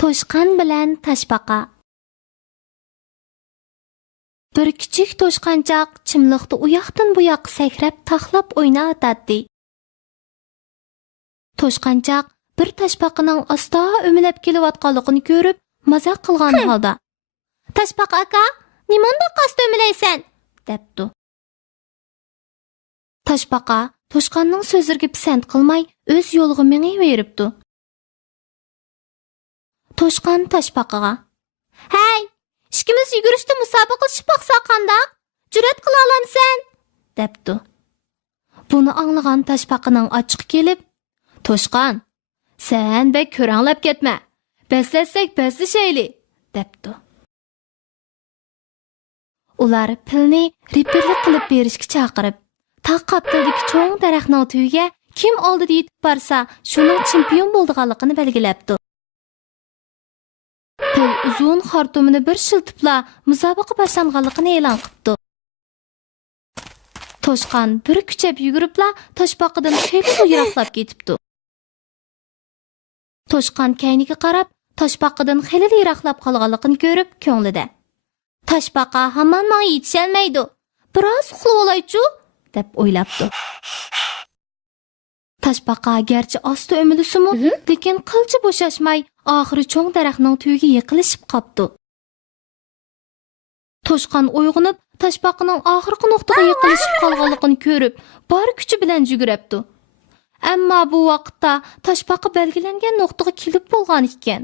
Toshqan bilan Toshbaqa. Bir kichik toshqanchaq chimliqda u yoqdan bu yoqqa sakrab taxlab o'ynayotdi. Toshqanchaq bir Toshbaqaning asta o'milab kelayotganligini ko'rib, maza qilgan holda: "Toshbaqa aka, nimanda qasd o'milaysan?" debdi. Toshbaqa toshqanning so'zlariga pisand qilmay, o'z yo'liga mengayveribdi. Toshqan Toshbaqaga: "Hey, ikkimiz yugurishda musobaqalashib baqsak qandaq? Jur'at qila olamsan?" debdi. Buni anglagan Toshbaqaning ochiq kelib: "Toshqan, sen bek ko'ranglab ketma. Baslatsak baslashayli" debdi. Ular pilni reperlik qilib berishga chaqirib, taq qaptildagi cho'ng daraxtning tuyiga kim oldida yetib borsa, shuning chempion bo'lganligini belgilabdi. Pil uzun xartumini bir shiltibla musobaqa boshlanganligini e'lon qildi. Toshqan bir kuchab yuguribla Toshbaqadan xeyli yiroqlab ketibdi. Toshqan kayniga qarab, Toshbaqadan xeyli yiroqlab qolganligini ko'rib, ko'nglida: "Toshbaqa hamon menga yetisholmaydi. Biroz uxlab olaychu" deb o'ylabdi. Toshbaqa garchi osti o'milisimi, lekin qilcha bo'shashmay, oxiri cho'ng daraxtning tuyiga yiqilishib qopti. Toshqan uyg'onib, Toshbaqaning oxirgi nuqtaga yiqilishib qolganligini ko'rib, bor kuchi bilan yuguribdi. Ammo bu vaqtda Toshbaqa belgilangan nuqtaga kelib bo'lgan ekan.